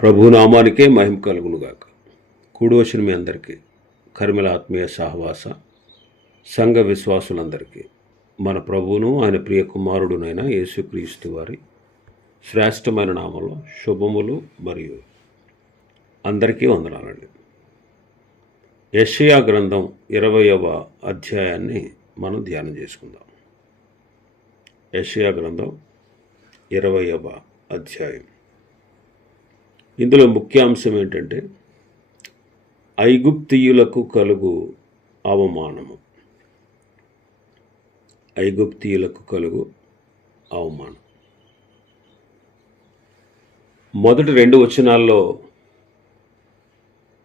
ప్రభు నామానికే మహిమ కలుగునుగాక. కూడి వచ్చిన మీ అందరికీ కర్మిల ఆత్మీయ సహవాస సంఘ విశ్వాసులందరికీ మన ప్రభువును ఆయన ప్రియ కుమారుడునైన యేసుక్రీస్తు వారి శ్రేష్టమైన నామంలో శుభములు మరియు అందరికీ వందనాలండి. యషయా గ్రంథం ఇరవయవ అధ్యాయాన్ని మనం ధ్యానం చేసుకుందాం. యషయా గ్రంథం ఇరవయవ అధ్యాయం. ఇందులో ముఖ్యాంశం ఏంటంటే ఐగుప్తియులకు కలుగు అవమానము. ఐగుప్తియులకు కలుగు అవమానం. మొదటి రెండు వచనాల్లో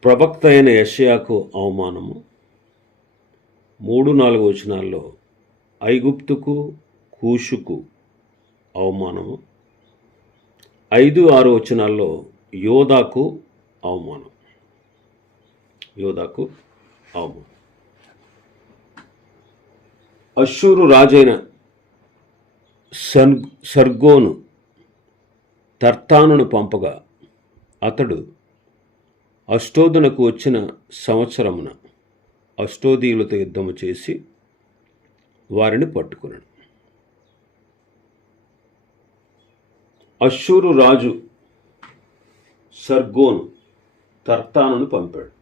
ప్రవక్త అయిన యషయాకు అవమానము. మూడు నాలుగు వచనాల్లో ఐగుప్తుకు కూషుకు అవమానము. ఐదు ఆరు వచనాల్లో యోధాకు అవమానం. యోధాకు అవమానం. అశ్షూరు రాజైన సర్ సర్గోను తర్తానును పంపగా అతడు అష్టోదనకు వచ్చిన సంవత్సరమున అష్టోదీయులతో యుద్ధము చేసి వారిని పట్టుకున్నాడు. అశ్షూరు రాజు సర్గోను తర్తానును పంపాడు.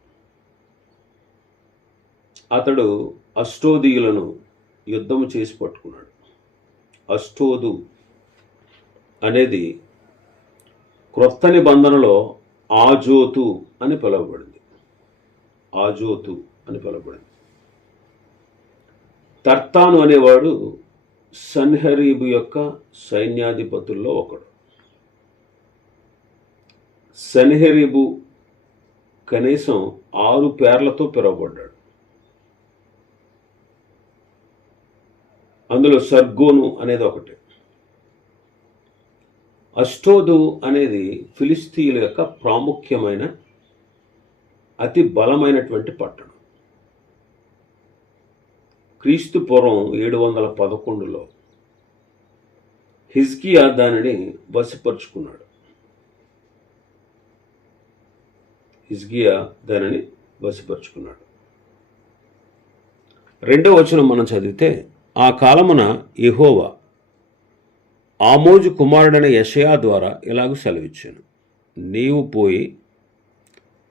అతడు అష్టోదీయులను యుద్ధము చేసి పట్టుకున్నాడు. అష్టోదు అనేది క్రొత్త నిబంధనలో ఆజోతు అని పిలువబడింది. ఆజోతు అని పిలువబడింది. తర్తాను అనేవాడు సన్హరీబు యొక్క సైన్యాధిపతుల్లో ఒకడు. సన్హెరీబు కనీసం ఆరు పేర్లతో పిలువబడ్డాడు. అందులో సర్గోను అనేది ఒకటి. అష్టోదు అనేది ఫిలిస్తీన్ల యొక్క ప్రాముఖ్యమైన అతి బలమైనటువంటి పట్టణం. క్రీస్తు పూర్వం ఏడు వందల పదకొండులో హిజ్కియా దానిని వశపరుచుకున్నాడు. హిజ్గియా దానిని వశపరుచుకున్నాడు. రెండో వచనం మనం చదివితే ఆ కాలమున యహోవా ఆమోజు కుమారుడైన యషయా ద్వారా ఇలాగ సెలవిచ్చాను. నీవు పోయి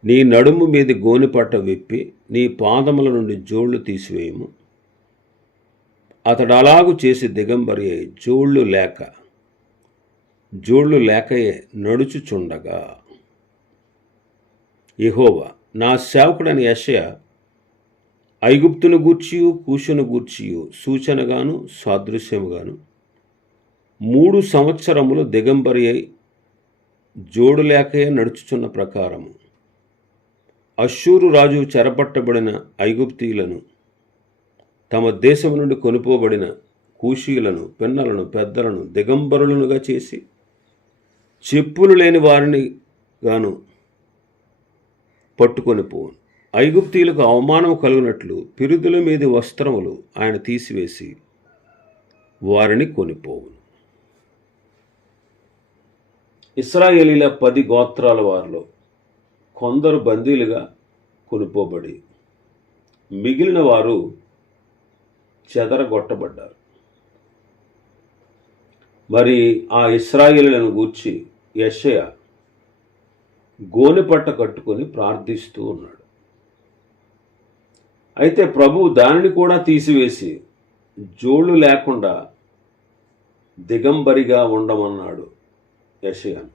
నీ నడుము మీద గోనిపట్ట విప్పి నీ పాదముల నుండి జోళ్ళు తీసివేయము. అతడు అలాగు చేసి దిగంబరి అయి జోళ్ళు లేక జోళ్ళు లేకయే నడుచుచుండగా యహోవా నా సేవకుడని యశయ ఐగుప్తును గూర్చియు కూషును గూర్చియు సూచనగాను సాదృశ్యముగాను మూడు సంవత్సరములు దిగంబరి అయి జోడు లేకయే నడుచుచున్న ప్రకారము. అశ్షూరు రాజు చెరపట్టబడిన ఐగుప్తీయులను తమ దేశం నుండి కొనుపోబడిన కూషీలను పిన్నలను పెద్దలను దిగంబరులనుగా చేసి చెప్పులు లేని వారిని గాను పట్టుకొని పోవును ఐగుప్తీయులకు అవమానం కలుగునట్లు పిరుదుల మీది వస్త్రములు ఆయన తీసివేసి వారిని కొనిపోవును. ఇస్రాయేలీల పది గోత్రాల వారిలో కొందరు బందీలుగా కొనుపోబడి మిగిలిన వారు చెదరగొట్టబడ్డారు. మరి ఆ ఇస్రాయేలులను గూర్చి యెషయా గోనెపట్ట కట్టుకొని ప్రార్థిస్తూ ఉన్నాడు. అయితే ప్రభు దానిని కూడా తీసివేసి జోళ్ళు లేకుండా దిగంబరిగా ఉండమన్నాడు యషయాను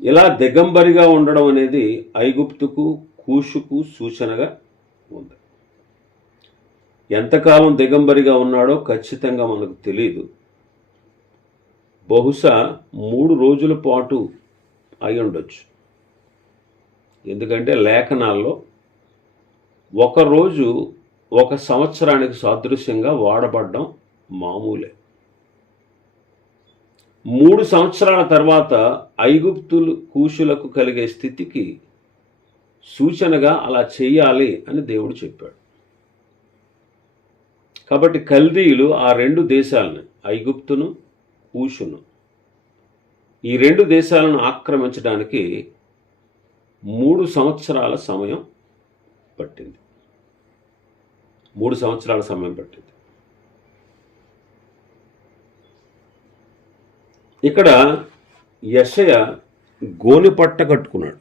ఇలా దిగంబరిగా ఉండడం అనేది ఐగుప్తుకు కూషుకు సూచనగా ఉంది. ఎంతకాలం దిగంబరిగా ఉన్నాడో ఖచ్చితంగా మనకు తెలియదు బహుశా మూడు రోజుల పాటు అయి ఉండొచ్చు. ఎందుకంటే లేఖనాల్లో ఒక రోజు ఒక సంవత్సరానికి సాదృశ్యంగా వాడబడ్డం మామూలే. మూడు సంవత్సరాల తర్వాత ఐగుప్తులు కూషులకు కలిగే స్థితికి సూచనగా అలా చేయాలి అని దేవుడు చెప్పాడు. కాబట్టి కల్దీయులు ఆ రెండు దేశాలను ఐగుప్తును కూషును ఈ రెండు దేశాలను ఆక్రమించడానికి మూడు సంవత్సరాల సమయం పట్టింది. మూడు సంవత్సరాల సమయం పట్టింది. ఇక్కడ యశయ గోని పట్ట కట్టుకున్నాడు.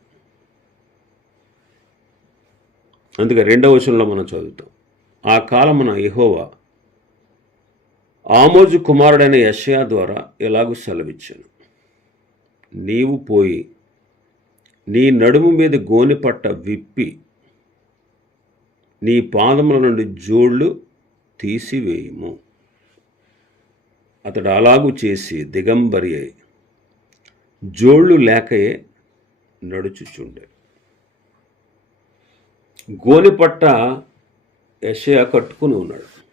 అందుకే రెండవ వచనంలో మనం చదువుతాం. ఆ కాలమున యహోవా ఆమోజు కుమారుడైన యశయా ద్వారా ఎలాగూ సెలవిచ్చాను. నీవు పోయి నీ నడుము మీద గోనిపట్ట విప్పి నీ పాదముల నుండి జోళ్ళు తీసివేయుము. అతడు అలాగూ చేసి దిగంబరి అయి జోళ్ళు లేకయే నడుచుచుండే. గోనిపట్ట యషయా కట్టుకుని ఉన్నాడు.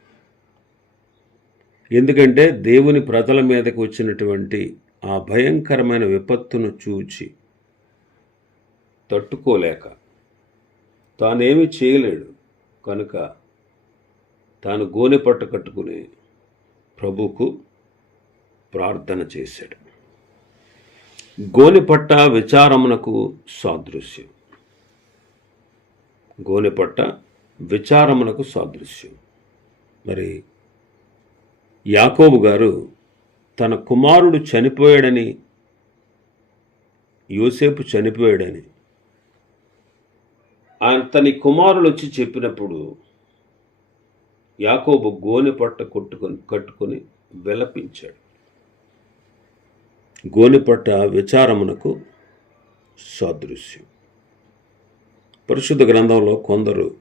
ఎందుకంటే దేవుని ప్రజల మీదకి వచ్చినటువంటి ఆ భయంకరమైన విపత్తును చూచి తట్టుకోలేక తానేమి చేయలేడు. కనుక తాను గోనెపట్ట కట్టుకుని ప్రభుకు ప్రార్థన చేశాడు. గోనెపట్ట విచారమునకు సాదృశ్యం. గోనెపట్ట విచారమునకు సాదృశ్యం. మరి యాకోబు గారు తన కుమారుడు చనిపోయాడని యోసేపు చనిపోయాడని. ఆయన తని కుమారులు వచ్చి చెప్పినప్పుడు యాకోబు గోనె పట్ట కొట్టుకొని కట్టుకొని విలపించాడు. గోనెపట్ట విచారమునకు సాదృశ్యం. పరిశుద్ధ గ్రంథంలో కొందరు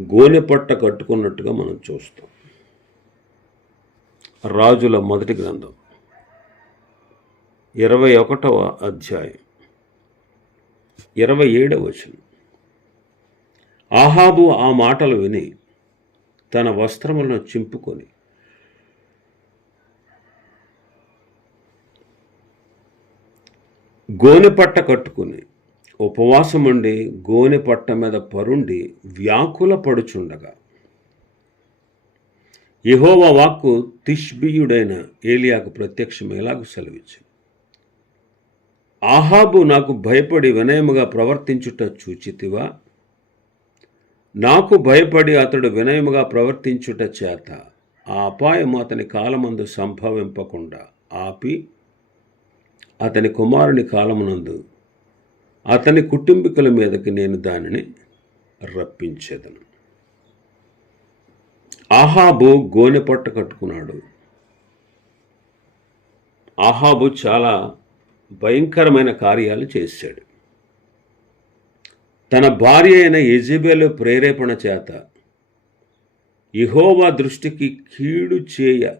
గోనెపట్ట కట్టుకున్నట్టుగా మనం చూస్తాం. రాజుల మొదటి గ్రంథం. ఇరవై ఒకటవ అధ్యాయం. ఇరవై ఏడవ వచనం. ఆహాబు ఆ మాటలు విని తన వస్త్రములను చింపుకొని గోనెపట్ట కట్టుకుని ఉపవాసముండి గోనెపట్ట మీద పరుండి వ్యాకుల పడుచుండగా యహోవా వాక్కు తిష్బియుడైన ఏలియాకు ప్రత్యక్షమేలాగు సెలవిచ్చింది. ఆహాబు నాకు భయపడి వినయముగా ప్రవర్తించుట చూచితివా? నాకు భయపడి అతడు వినయముగా ప్రవర్తించుట చేత ఆ అపాయం అతని కాలమందు సంభవింపకుండా ఆపి అతని కుమారుని కాలమునందు అతని కుటుంబీకుల మీదకి నేను దానిని రప్పించేదను. ఆహాబు గోనె పొట్ట కట్టుకున్నాడు. ఆహాబు చాలా భయంకరమైన కార్యాలు చేశాడు. తన భార్య అయిన ఎజిబెల్ ప్రేరేపణ చేత ఇహోవా దృష్టికి కీడు చేయ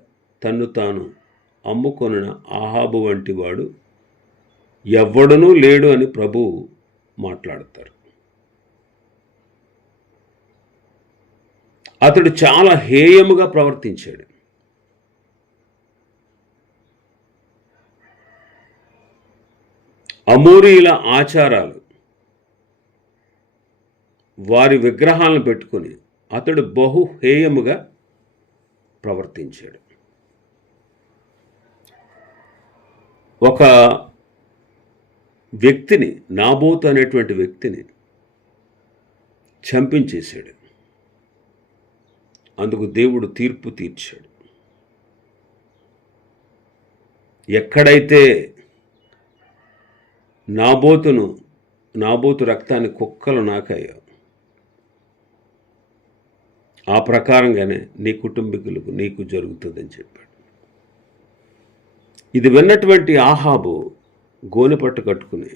తన్ను తాను అమ్ముకొనిన ఆహాబు వంటి వాడు ఎవ్వడనూ లేడు అని ప్రభు మాట్లాడతారు. అతడు చాలా హేయముగా ప్రవర్తించాడు. అమూరీల ఆచారాలు వారి విగ్రహాలను పెట్టుకొని అతడు బహు హేయముగా ప్రవర్తించాడు. ఒక వ్యక్తిని నాబోతు అనేటువంటి వ్యక్తిని చంపించేశాడు. అందుకు దేవుడు తీర్పు తీర్చాడు. ఎక్కడైతే నాబోతును నాబోతు రక్తాన్ని కుక్కలు నాకాయో ఆ ప్రకారంగానే నీ కుటుంబీకులకు నీకు జరుగుతుందని చెప్పాడు. ఇది విన్నటువంటి ఆహాబు గోనెపట్టు కట్టుకుని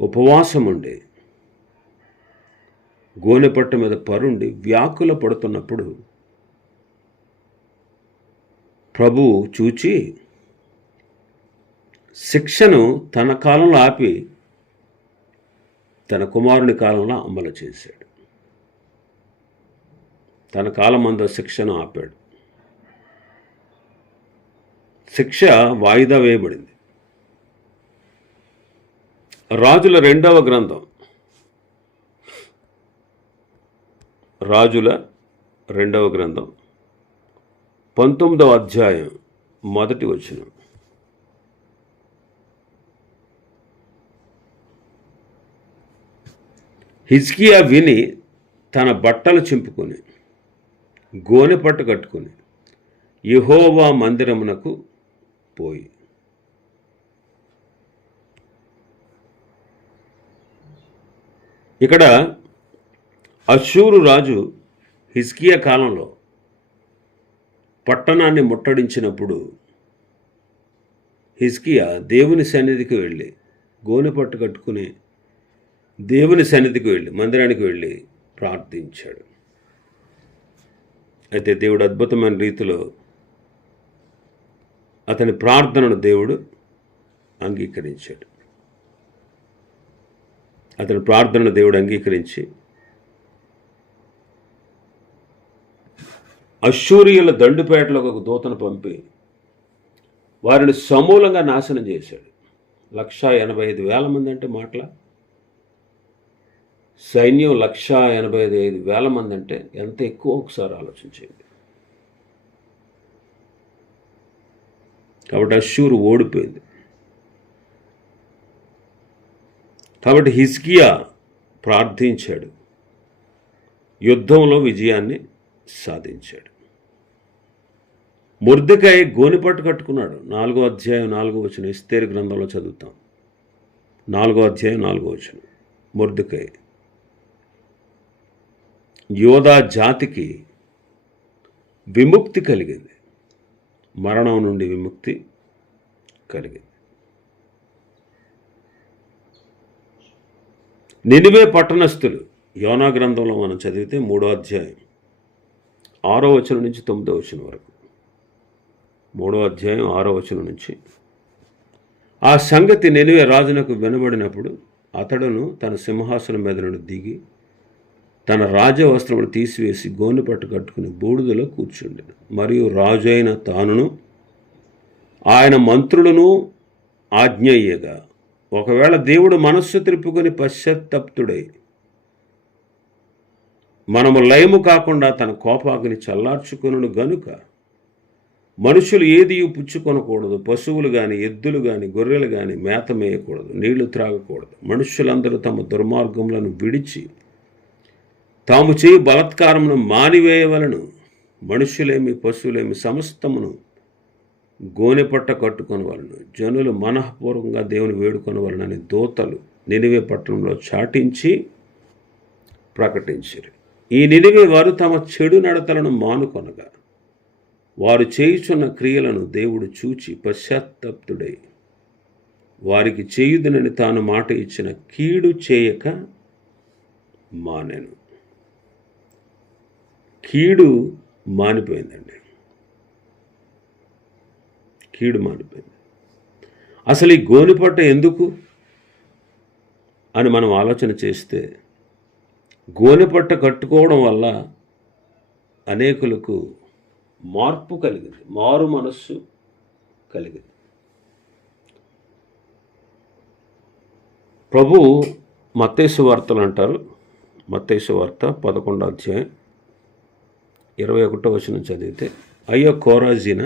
ఉపవాసం ఉండి గోనెపట్టు మీద పరుండి వ్యాకుల పడుతున్నప్పుడు ప్రభు చూచి శిక్షను తన కాలంలో ఆపి తన కుమారుని కాలంలో అమలు చేశాడు. తన కాలమంద శిక్షను ఆపాడు. శిక్ష వాయిదా వేయబడింది. రాజుల రెండవ గ్రంథం రాజుల రెండవ గ్రంథం. పంతొమ్మిదవ అధ్యాయం మొదటి వచనం. హిజ్కియా విని తన బట్టలు చింపుకొని గోనె పట్టు కట్టుకొని యహోవా మందిరమునకు పోయి. ఇక్కడ అశూరు రాజు హిస్కియా కాలంలో పట్టణాన్ని ముట్టడించినప్పుడు హిస్కియా దేవుని సన్నిధికి వెళ్ళి గోనె పట్టు కట్టుకుని దేవుని సన్నిధికి వెళ్ళి మందిరానికి వెళ్ళి ప్రార్థించాడు. అయితే దేవుడు అద్భుతమైన రీతిలో అతని ప్రార్థనను దేవుడు అంగీకరించాడు. అతని ప్రార్థనను దేవుడు అంగీకరించి అశూరియుల దండుపేటలో ఒక దూతను పంపి వారిని సమూలంగా నాశనం చేశాడు. లక్షా ఎనభై ఐదు వేల మంది అంటే మాటల? సైన్యం లక్షా ఎనభై ఐదు వేల మంది అంటే ఎంత ఎక్కువ? ఒకసారి ఆలోచించండి కాబట్టి అశూరు ఓడిపోయింది. కాబట్టి హిస్కియా ప్రార్థించాడు. యుద్ధంలో విజయాన్ని సాధించాడు. ముర్దకాయ గోనిపట్టు కట్టుకున్నాడు. నాలుగో అధ్యాయం నాలుగో వచ్చిన ఇస్తేరు గ్రంథంలో చదువుతాం. నాలుగో అధ్యాయం నాలుగో వచ్చిన ముర్దకాయ. యోధా జాతికి విముక్తి కలిగింది. మరణం నుండి విముక్తి కలిగింది. నినివే పట్టణస్థులు. యోనా గ్రంథంలో మనం చదివితే మూడో అధ్యాయం. ఆరో వచనం నుంచి తొమ్మిదో వచనం వరకు. మూడో అధ్యాయం ఆరో వచనం నుంచి. ఆ సంగతి నిలివే రాజునకు వినబడినప్పుడు అతడును తన సింహాసనం మీద నుండి దిగి తన రాజవస్త్రములు తీసివేసి గోనెపట్టు కట్టుకుని బూడిదలో కూర్చుండెను మరియు రాజు అయిన తానును ఆయన మంత్రులను ఆజ్ఞయ్యగా ఒకవేళ దేవుడు మనస్సు త్రిప్పుకొని పశ్చాత్తప్తుడై మనము లయము కాకుండా తన కోపాగ్ని చల్లార్చుకును గనుక మనుషులు ఏది పుచ్చుకొనకూడదు పశువులు కానీ ఎద్దులు కానీ గొర్రెలు కానీ మేత మేయకూడదు నీళ్ళు త్రాగకూడదు. మనుషులందరూ తమ దుర్మార్గములను విడిచి తాము చేయి బలత్కారమును మానివేయవలను. మనుషులేమి పశువులేమి సమస్తమును గోనెపట్ట కట్టుకొనవలను. జనులు మనఃపూర్వకంగా దేవుని వేడుకొనవలనని దూతలు నినివే పట్టణంలో చాటించి ప్రకటించారు. ఈ నినివే వారు తమ చెడు నడతలను మానుకొనగా వారు చేయుచున్న క్రియలను దేవుడు చూచి పశ్చాత్తప్తుడై వారికి చేయుదనని తాను మాట ఇచ్చిన కీడు చేయక మానెను. కీడు మానిపోయిందండి. కీడు మానిపోయింది. అసలు ఈ గోనిపట్ట ఎందుకు అని మనం ఆలోచన చేస్తే గోనెపట్ట కట్టుకోవడం వల్ల అనేకులకు మార్పు కలిగింది మారు మనస్సు కలిగింది. ప్రభు మత్తేసు వార్తలు అంటారు. మత్తేసు వార్త పదకొండో అధ్యాయం ఇరవై ఒకటో వచనం చదివితే అయ్యో కోరాజీన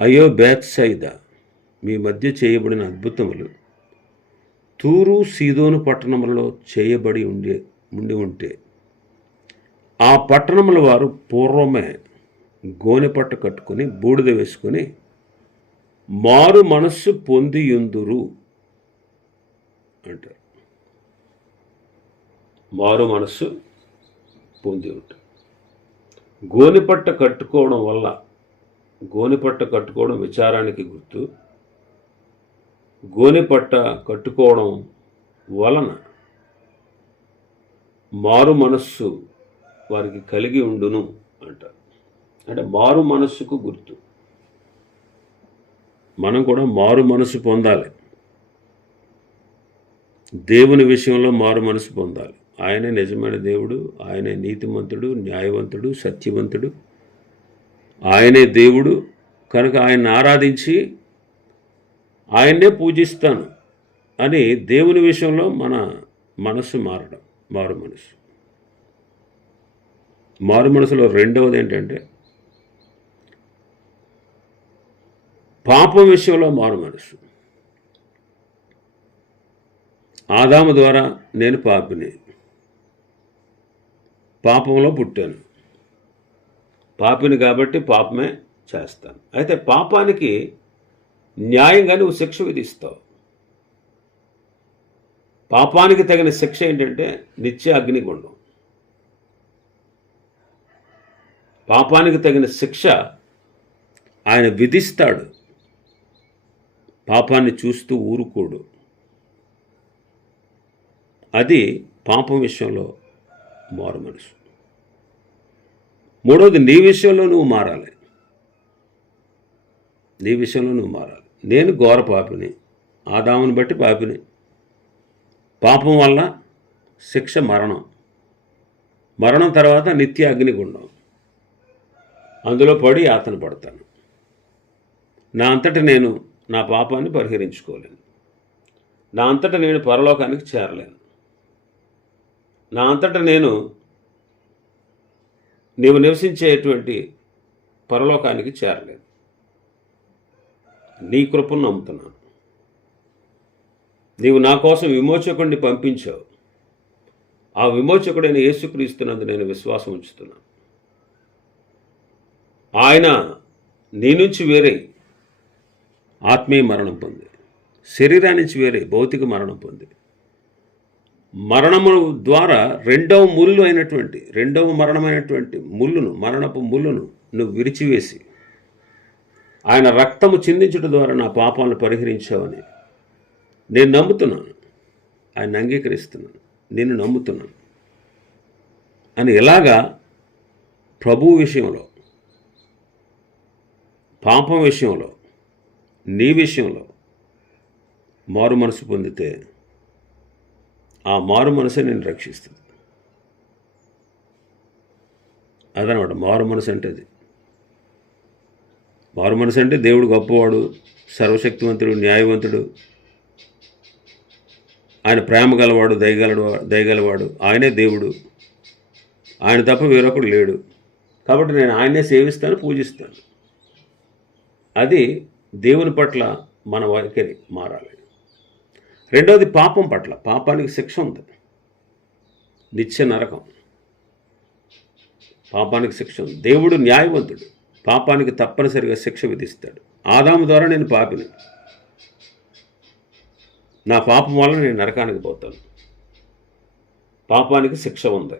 అయ్యో బేత్సైద మీ మధ్య చేయబడిన అద్భుతములు తూరు సీదోను పట్టణములలో చేయబడి ఉండే ఉండి ఉంటే ఆ పట్టణముల వారు పూర్వమే గోనె పట్ట కట్టుకొని బూడిద వేసుకొని మారు మనస్సు పొందియుందురు అంటారు. మారు మనస్సు పొంది ఉంటారు గోనిపట్ట కట్టుకోవడం వల్ల గోనిపట్ట కట్టుకోవడం విచారానికి గుర్తు. గోనెపట్ట కట్టుకోవడం వలన మారు మనస్సు వారికి కలిగి ఉండును అంటారు అంటే మారు మనస్సుకు గుర్తు. మనం కూడా మారు మనసు పొందాలి. దేవుని విషయంలో మారు మనసు పొందాలి. ఆయనే నిజమైన దేవుడు ఆయనే నీతిమంతుడు న్యాయవంతుడు సత్యవంతుడు. ఆయనే దేవుడు. కనుక ఆయన ఆరాధించి ఆయన్నే పూజిస్తాను అని దేవుని విషయంలో మన మనసు మారడం మారు మనసు. మారు మనసులో రెండవది ఏంటంటే పాపం విషయంలో మారు మనసు. ఆదాము ద్వారా నేను పాపిని. పాపంలో పుట్టాను. పాపిని కాబట్టి పాపమే చేస్తాను. అయితే పాపానికి న్యాయంగా నువ్వు శిక్ష విధిస్తావు. పాపానికి తగిన శిక్ష ఏంటంటే నిత్య అగ్నిగుండం. పాపానికి తగిన శిక్ష ఆయన విధిస్తాడు. పాపాన్ని చూస్తూ ఊరుకోడు. అది పాపం విషయంలో మారు మనసు. మూడవది నీ విషయంలో నువ్వు మారాలి. నీ విషయంలో నువ్వు మారాలి. నేను ఘోర పాపిని. ఆదాముని బట్టి పాపిని. పాపం వల్ల శిక్ష మరణం. మరణం తర్వాత నిత్య అగ్నిగుండం. అందులో పడి యాతన పడతాను. నా అంతట నేను నా పాపాన్ని పరిహరించుకోలేను. నా అంతట నేను పరలోకానికి చేరలేను. నా అంతట నేను నీవు నివసించేటువంటి పరలోకానికి చేరలేను. నీ కృపను నమ్ముతున్నాను. నీవు నా కోసం విమోచకుడిని పంపించావు. ఆ విమోచకుడైన యేసుక్రీస్తునందు నేను విశ్వాసం ఉంచుతున్నాను. ఆయన నీ నుంచి వేరే ఆత్మీయ మరణం పొంది శరీరానికి వేరే భౌతిక మరణం పొంది మరణము ద్వారా రెండవ ముళ్ళు అయినటువంటి రెండవ మరణమైనటువంటి ముళ్ళును మరణపు ముళ్ళును నువ్వు విరిచివేసి ఆయన రక్తము చిందించడం ద్వారా నా పాపాలను పరిహరించావని. నేను నమ్ముతున్నాను. ఆయన అంగీకరిస్తున్నాను. నేను నమ్ముతున్నాను. అని ఇలాగా ప్రభు విషయంలో పాపం విషయంలో నీ విషయంలో మారు మనసు పొందితే ఆ మారు మనసే నేను రక్షిస్తుంది. అదనమాట మారు మనసు అంటే అది మారు మనసు అంటే దేవుడు గొప్పవాడు సర్వశక్తివంతుడు న్యాయవంతుడు. ఆయన ప్రేమ గలవాడు దయగలడు దయగలవాడు ఆయనే దేవుడు. ఆయన తప్ప వేరొకడు లేడు. కాబట్టి నేను ఆయన్నే సేవిస్తాను పూజిస్తాను. అది దేవుని పట్ల మన వైఖరి మారాలి. రెండవది పాపం పట్ల. పాపానికి శిక్ష ఉంది. నిత్య నరకం. పాపానికి శిక్ష ఉంది. దేవుడు న్యాయవంతుడు. పాపానికి తప్పనిసరిగా శిక్ష విధిస్తాడు. ఆదాము ద్వారా నేను పాపిని. నా పాపం వల్ల నేను నరకానికి పోతాను. పాపానికి శిక్ష ఉంది.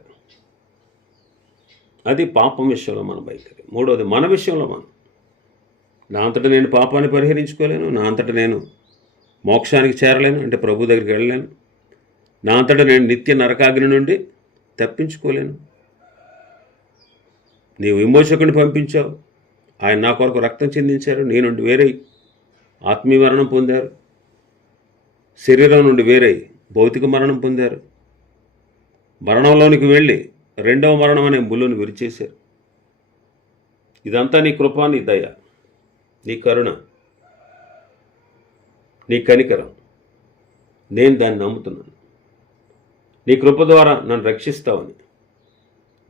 అది పాపం విషయంలో మన వైఖరి. మూడవది మన విషయంలో మనం. నా అంతటా నేను పాపాన్ని పరిహరించుకోలేను. నా అంతటా నేను మోక్షానికి చేరలేను. అంటే ప్రభు దగ్గరికి వెళ్ళలేను. నా అంతటా నేను నిత్య నరకాగ్ని నుండి తప్పించుకోలేను. నీవు విమోచకుని పంపించావు. ఆయన నా కొరకు రక్తం చెందించారు. నేను నుండి వేరై ఆత్మీయ మరణం పొందారు. శరీరం నుండి వేరై భౌతిక మరణం పొందారు. మరణంలోనికి వెళ్ళి రెండవ మరణం అనే ముళ్ళును విరిచేశారు. ఇదంతా నీ కృప నీ దయ నీ కరుణ నీ కనికరం. నేను దాన్ని నమ్ముతున్నాను. నీ కృప ద్వారా నన్ను రక్షిస్తావని.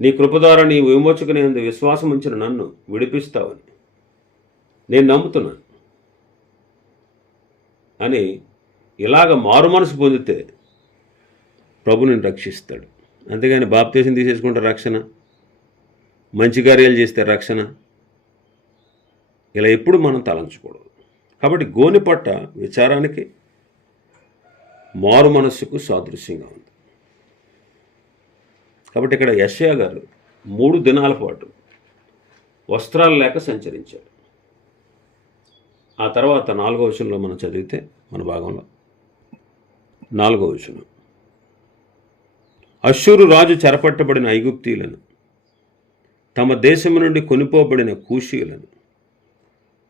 నీ కృప ద్వారా నీ విమోచకుని అందు విశ్వాసం ఉంచిన నన్ను విడిపిస్తావని. నేను నమ్ముతున్నాను. అని ఇలాగ మారు మనసు పొందితే ప్రభు నేను రక్షిస్తాడు. అంతేగాని బాప్తీసం తీసేసుకుంటే రక్షణ మంచి కార్యాలు చేస్తే రక్షణ ఇలా ఎప్పుడు మనం తలంచకూడదు. కాబట్టి గోనిపట్ట విచారానికి మారు మనస్సుకు సాదృశ్యంగా ఉంది. కాబట్టి ఇక్కడ యషయా గారు మూడు దినాల పాటు వస్త్రాలు లేక సంచరించాడు. ఆ తర్వాత నాలుగో విషయంలో మనం చదివితే మన భాగంలో నాలుగో విషయం అశ్షూరు రాజు చెరపట్టబడిన ఐగుప్తీయులను తమ దేశం నుండి కొనిపోబడిన కూషీయులను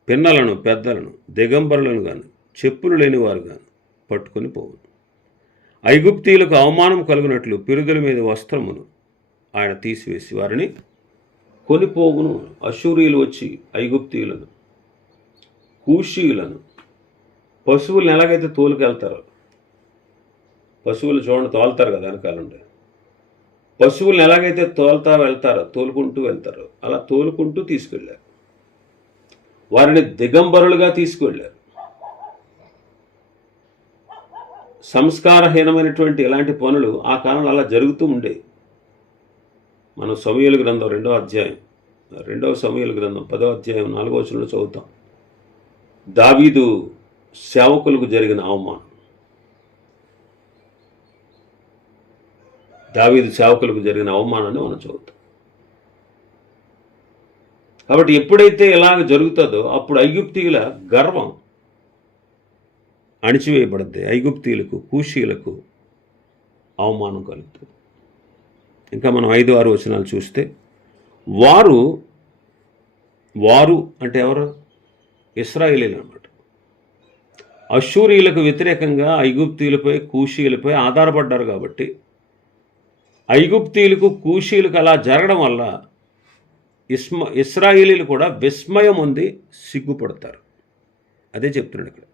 పిన్నలను పెద్దలను దిగంబరులను గాను చెప్పులు లేని వారు గాను పట్టుకొని పోవును. ఐగుప్తీయులకు అవమానం కలుగునట్లు పిరుదుల మీద వస్త్రమును ఆయన తీసివేసి వారిని కొనిపోగును అశూరియులు వచ్చి ఐగుప్తీయులను కూషీయులను పశువులను ఎలాగైతే తోలుకెళ్తారో పశువులు చూడండి తోలుతారు కదా వెనకాలండి పశువులను ఎలాగైతే తోలుతా వెళ్తారో తోలుకుంటూ వెళ్తారో అలా తోలుకుంటూ తీసుకెళ్ళారు వారిని దిగంబరులుగా తీసుకువెళ్ళారు సంస్కారహీనమైనటువంటి ఇలాంటి పనులు ఆ కాలంలో అలా జరుగుతూ ఉండేవి. మనం సమయలు గ్రంథం రెండవ అధ్యాయం రెండవ సమయలు గ్రంథం పదవ అధ్యాయం నాలుగో వచనంలో చదువుతాం. దావీదు సేవకులకు జరిగిన అవమానం. దావీదు సేవకులకు జరిగిన అవమానాన్ని మనం చదువుతాం. కాబట్టి ఎప్పుడైతే ఇలాగ జరుగుతుందో అప్పుడు ఐగుప్తీయుల గర్వం అణిచివేయబడద్ది. ఐగుప్తీయులకు కూషీలకు అవమానం కలుగుతుంది. ఇంకా మనం ఐదు ఆరు వచనాలు చూస్తే వారు వారు అంటే ఎవరు? ఇస్రాయిలీలు అనమాట అశూరియులకు వ్యతిరేకంగా ఐగుప్తీయులపై కూషీలపై ఆధారపడ్డారు కాబట్టి ఐగుప్తీయులకు కూషీలకు అలా జరగడం వల్ల ఇస్మ ఇస్రాయిలీలు కూడా విస్మయం ఉంది సిగ్గుపడతారు. అదే చెప్తున్నాడు ఇక్కడ.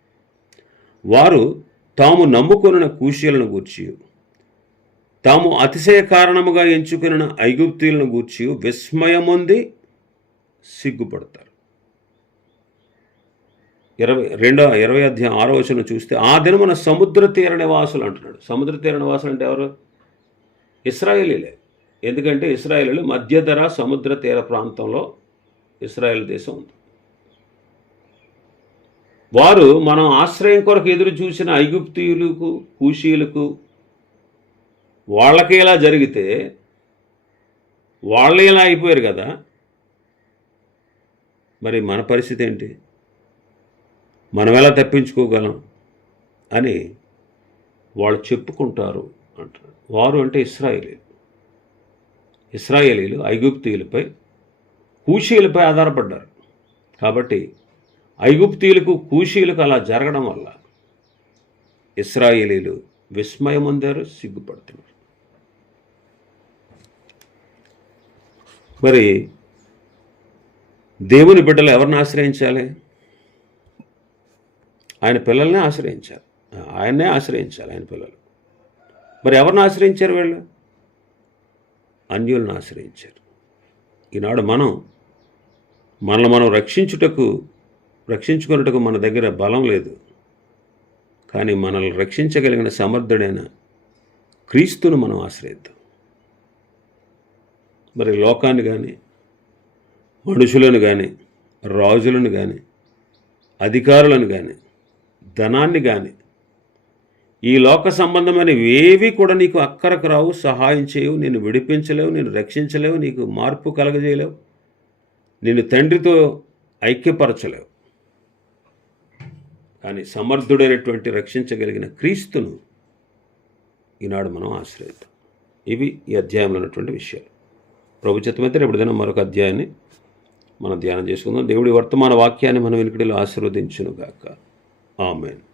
వారు తాము నమ్ముకొనిన కూషీలను గూర్చి తాము అతిశయ కారణముగా ఎంచుకున్న ఐగుప్తీలను గూర్చి విస్మయముంది సిగ్గుపడతారు. ఇరవై రెండో ఇరవై అధ్యాయం ఆరో వచనం చూస్తే ఆ దినమున సముద్ర తీర నివాసులు అంటున్నాడు. సముద్ర తీర నివాసులు అంటే ఎవరు? ఇస్రాయేలీలే. ఎందుకంటే ఇస్రాయేలీలు మధ్యధర సముద్ర తీర ప్రాంతంలో ఇస్రాయేల్ దేశం ఉంది. వారు మనం ఆశ్రయం కొరకు ఎదురు చూసిన ఐగుప్తీయులకు కూషీలకు వాళ్ళకి ఇలా జరిగితే వాళ్ళు ఇలా అయిపోయారు కదా. మరి మన పరిస్థితి ఏంటి? మనం ఎలా తప్పించుకోగలం అని వాళ్ళు చెప్పుకుంటారు అంటారు. వారు అంటే ఇస్రాయేలీలు. ఇస్రాయేలీలు ఐగుప్తీయులపై కూషీలపై ఆధారపడ్డారు. కాబట్టి ఐగుప్తీయులకు కూషీలకు అలా జరగడం వల్ల ఇస్రాయేలీలు విస్మయం పొందారు సిగ్గుపడుతున్నారు. మరి దేవుని బిడ్డలు ఎవరిని ఆశ్రయించాలి? ఆయన పిల్లల్ని ఆశ్రయించాలి. ఆయన్నే ఆశ్రయించాలి ఆయన పిల్లలు. మరి ఎవరిని ఆశ్రయించారు వీళ్ళు? అన్యులను ఆశ్రయించారు. ఈనాడు మనం మనల్ని మనం రక్షించుటకు రక్షించుకున్నటకు మన దగ్గర బలం లేదు. కానీ మనల్ని రక్షించగలిగిన సమర్థుడైన క్రీస్తును మనం ఆశ్రయిద్దాం. మరి లోకాన్ని కానీ మనుషులను కానీ రాజులను కానీ అధికారులను కానీ ధనాన్ని కానీ ఈ లోక సంబంధమైనవి ఏవి కూడా నీకు అక్కరకు రావు సహాయం చేయవు నేను విడిపించలేవు నేను రక్షించలేవు నీకు మార్పు కలగజేయలేవు నేను తండ్రితో ఐక్యపరచలేవు. కానీ సమర్థుడైనటువంటి రక్షించగలిగిన క్రీస్తును ఈనాడు మనం ఆశ్రయిద్దాం. ఇవి ఈ అధ్యాయంలో ఉన్నటువంటి విషయాలు. ప్రభు చిత్తమైతే రేపు దినం మరొక అధ్యాయాన్ని మనం ధ్యానం చేసుకుందాం. దేవుడి వర్తమాన వాక్యాన్ని మనం వెనుకడిలో ఆశీర్వదించునుగాక. ఆమెన్.